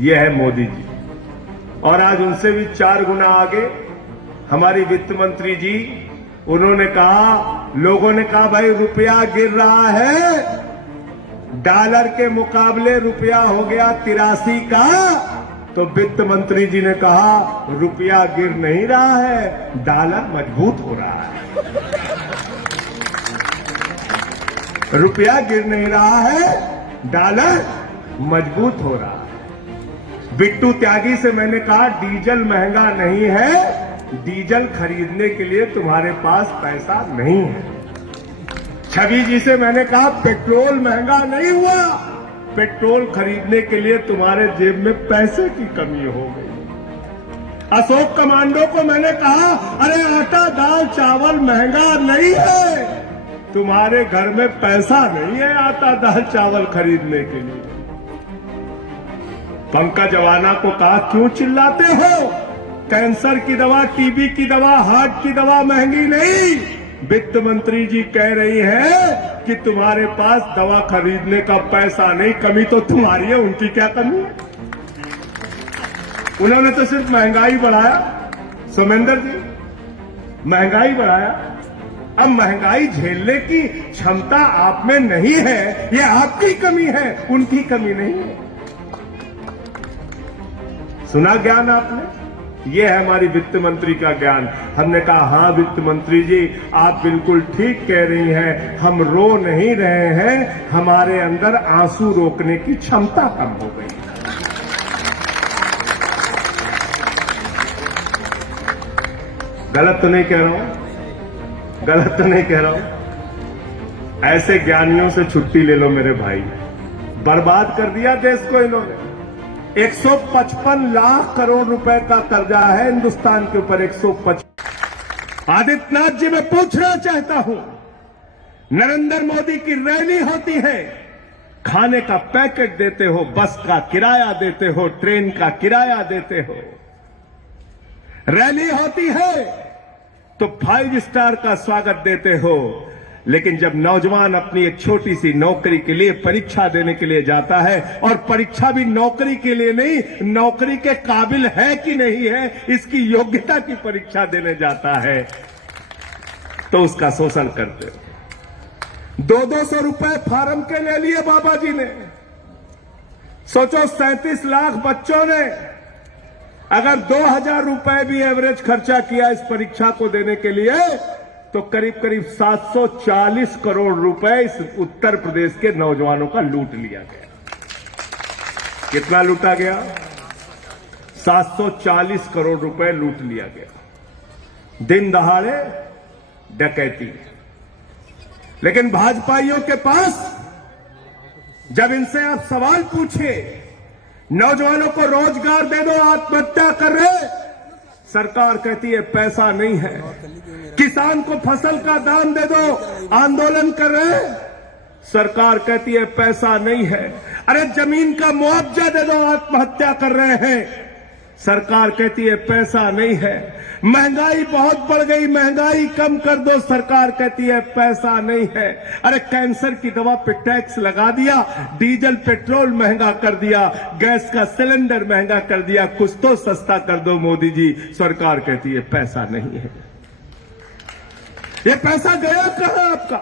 ये है मोदी जी। और आज उनसे भी 4 गुना आगे हमारी वित्त मंत्री जी, उन्होंने कहा, लोगों ने कहा भाई रुपया गिर रहा है, डॉलर के मुकाबले रुपया हो गया 83 का, तो वित्त मंत्री जी ने कहा रुपया गिर नहीं रहा है, डॉलर मजबूत हो रहा है। रुपया गिर नहीं रहा है, डॉलर मजबूत हो रहा है। बिट्टू त्यागी से मैंने कहा डीजल महंगा नहीं है, डीजल खरीदने के लिए तुम्हारे पास पैसा नहीं है। छवि जी से मैंने कहा पेट्रोल महंगा नहीं हुआ, पेट्रोल खरीदने के लिए तुम्हारे जेब में पैसे की कमी हो गई। अशोक कमांडो को मैंने कहा अरे आटा दाल चावल महंगा नहीं है, तुम्हारे घर में पैसा नहीं है आटा दाल चावल खरीदने के लिए। पंकज अवाना को कहा क्यों चिल्लाते हो, कैंसर की दवा, टीबी की दवा, हार्ट की दवा महंगी नहीं। वित्त मंत्री जी कह रही हैं कि तुम्हारे पास दवा खरीदने का पैसा नहीं, कमी तो तुम्हारी है, उनकी क्या कमी है। उन्होंने तो सिर्फ महंगाई बढ़ाया, सोमेंद्र जी महंगाई बढ़ाया। अब महंगाई झेलने की क्षमता आप में नहीं है, ये आपकी कमी है, उनकी कमी नहीं है। सुना ज्ञान आपने, ये है हमारी वित्त मंत्री का ज्ञान। हमने कहा हाँ वित्त मंत्री जी आप बिल्कुल ठीक कह रही हैं, हम रो नहीं रहे हैं, हमारे अंदर आंसू रोकने की क्षमता कम हो गई। गलत तो नहीं कह रहा हूं, गलत तो नहीं कह रहा हूं। ऐसे ज्ञानियों से छुट्टी ले लो मेरे भाई, बर्बाद कर दिया देश को इन्होंने। 155 लाख करोड़ रुपए का कर्जा है हिंदुस्तान के ऊपर, 155। आदित्यनाथ जी मैं पूछना चाहता हूं, नरेंद्र मोदी की रैली होती है, खाने का पैकेट देते हो, बस का किराया देते हो, ट्रेन का किराया देते हो, रैली होती है तो 5 स्टार का स्वागत देते हो, लेकिन जब नौजवान अपनी एक छोटी सी नौकरी के लिए परीक्षा देने के लिए जाता है, और परीक्षा भी नौकरी के लिए नहीं, नौकरी के काबिल है कि नहीं है इसकी योग्यता की परीक्षा देने जाता है, तो उसका शोषण करते हो। 200 रुपए फार्म के ले लिए बाबा जी ने। सोचो 37 लाख बच्चों ने अगर 2000 रुपए भी एवरेज खर्चा किया इस परीक्षा को देने के लिए, तो करीब करीब 740 करोड़ रुपए इस उत्तर प्रदेश के नौजवानों का लूट लिया गया। कितना लूटा गया? 740 करोड़ रुपए लूट लिया गया, दिन दहाड़े डकैती। लेकिन भाजपाइयों के पास जब इनसे आप सवाल पूछे, नौजवानों को रोजगार दे दो, आत्महत्या कर रहे, सरकार कहती है पैसा नहीं है। किसान को फसल का दाम दे दो, आंदोलन कर रहे, सरकार कहती है पैसा नहीं है। अरे जमीन का मुआवजा दे दो, आत्महत्या कर रहे हैं, सरकार कहती है पैसा नहीं है। महंगाई बहुत बढ़ गई, महंगाई कम कर दो, सरकार कहती है पैसा नहीं है। अरे कैंसर की दवा पे टैक्स लगा दिया, डीजल पेट्रोल महंगा कर दिया, गैस का सिलेंडर महंगा कर दिया, कुछ तो सस्ता कर दो मोदी जी, सरकार कहती है पैसा नहीं है। ये पैसा गया कहां आपका?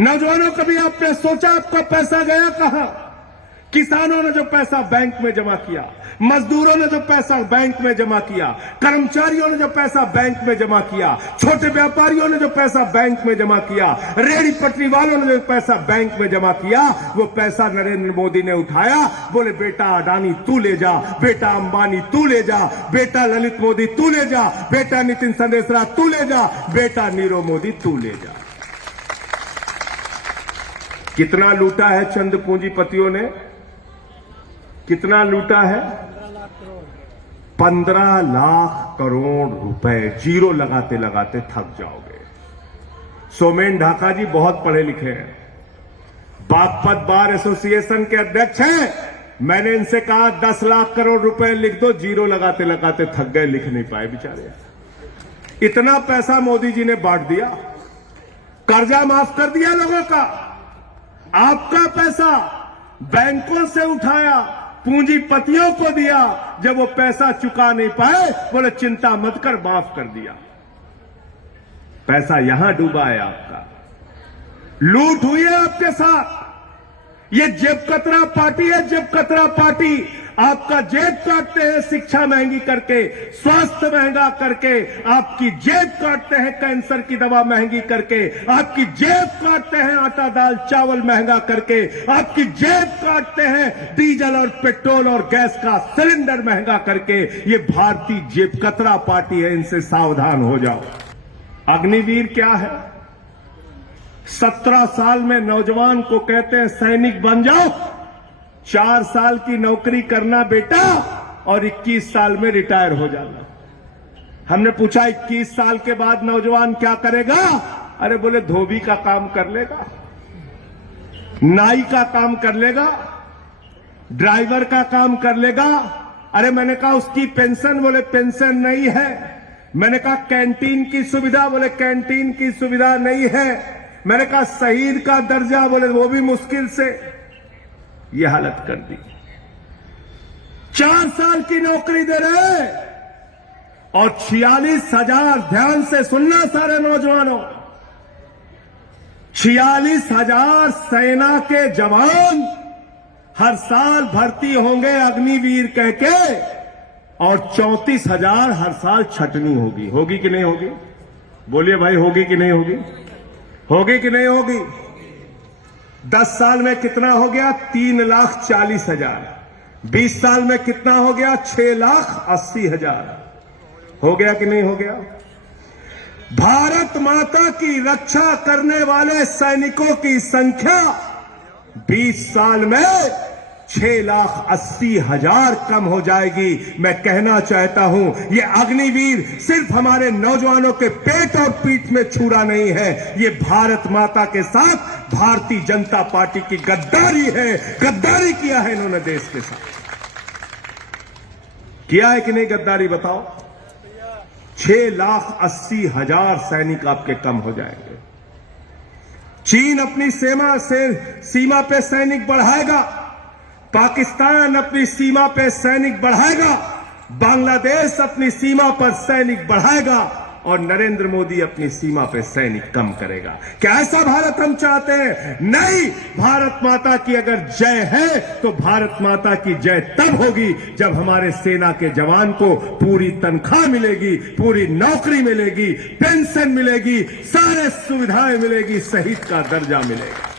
नौजवानों कभी आपने सोचा आपका पैसा गया कहां? किसानों ने जो पैसा बैंक में जमा किया, मजदूरों ने जो पैसा बैंक में जमा किया, कर्मचारियों ने जो पैसा बैंक में जमा किया, छोटे व्यापारियों ने जो पैसा बैंक में जमा किया, रेहड़ी पटरी वालों ने जो पैसा बैंक में जमा किया, वो पैसा नरेंद्र मोदी ने उठाया। बोले बेटा अडानी तू ले जा, बेटा अंबानी तू ले जा, बेटा ललित मोदी तू ले जा, बेटा नितिन संदेशरा तू ले जा, बेटा नीरव मोदी तू ले जा। कितना लूटा है चंद पूंजीपतियों ने? कितना लूटा है? 15 लाख करोड़ रुपए। जीरो लगाते लगाते थक जाओगे। सोमेन ढाका जी बहुत पढ़े लिखे हैं, बागपत बार एसोसिएशन के अध्यक्ष हैं। मैंने इनसे कहा 10 लाख करोड़ रुपए लिख दो, जीरो लगाते लगाते थक गए, लिख नहीं पाए बेचारे। इतना पैसा मोदी जी ने बांट दिया, कर्जा माफ कर दिया लोगों का, आपका पैसा बैंकों से उठाया, पूंजीपतियों को दिया, जब वो पैसा चुका नहीं पाए बोले चिंता मत कर, माफ कर दिया। पैसा यहां डूबा है आपका, लूट हुई है आपके साथ। ये जेब कतरा पार्टी है, जेब कतरा पार्टी। आपका जेब काटते हैं शिक्षा महंगी करके, स्वास्थ्य महंगा करके, आपकी जेब काटते हैं कैंसर की दवा महंगी करके, आपकी जेब काटते हैं आटा दाल चावल महंगा करके, आपकी जेब काटते हैं डीजल और पेट्रोल और गैस का सिलेंडर महंगा करके। ये भारतीय जेब कतरा पार्टी है, इनसे सावधान हो जाओ। अग्निवीर क्या है? 17 साल में नौजवान को कहते हैं सैनिक बन जाओ, 4 साल की नौकरी करना बेटा और 21 साल में रिटायर हो जाना। हमने पूछा 21 साल के बाद नौजवान क्या करेगा? अरे बोले धोबी का काम कर लेगा, नाई का काम कर लेगा, ड्राइवर का काम कर लेगा। अरे मैंने कहा उसकी पेंशन? बोले पेंशन नहीं है। मैंने कहा कैंटीन की सुविधा? बोले कैंटीन की सुविधा नहीं है। मैंने कहा शहीद का दर्जा? बोले वो भी मुश्किल से। ये हालत कर दी। 4 साल की नौकरी दे रहे और 46,000, ध्यान से सुनना सारे नौजवानों, 46,000 सेना के जवान हर साल भर्ती होंगे अग्निवीर कह के, और 34,000 हर साल छटनी होगी। होगी कि नहीं होगी? बोलिए भाई, होगी कि नहीं होगी? होगी कि नहीं होगी? 10 साल में कितना हो गया? 3,40,000। 20 साल में कितना हो गया? 6,80,000। हो गया कि नहीं हो गया? भारत माता की रक्षा करने वाले सैनिकों की संख्या 20 साल में 6,80,000 कम हो जाएगी। मैं कहना चाहता हूं, ये अग्निवीर सिर्फ हमारे नौजवानों के पेट और पीठ में छुरा नहीं है, ये भारत माता के साथ भारतीय जनता पार्टी की गद्दारी है। गद्दारी किया है इन्होंने देश के साथ। किया है कि नहीं गद्दारी? बताओ। 6,80,000 सैनिक आपके कम हो जाएंगे। चीन अपनी सीमा पे सैनिक बढ़ाएगा, पाकिस्तान अपनी सीमा पे सैनिक बढ़ाएगा, बांग्लादेश अपनी सीमा पर सैनिक बढ़ाएगा, और नरेंद्र मोदी अपनी सीमा पे सैनिक कम करेगा। क्या ऐसा भारत हम चाहते हैं? नहीं। भारत माता की अगर जय है तो भारत माता की जय तब होगी जब हमारे सेना के जवान को पूरी तनख्वाह मिलेगी, पूरी नौकरी मिलेगी, पेंशन मिलेगी, सारे सुविधाएं मिलेगी, शहीद का दर्जा मिलेगा।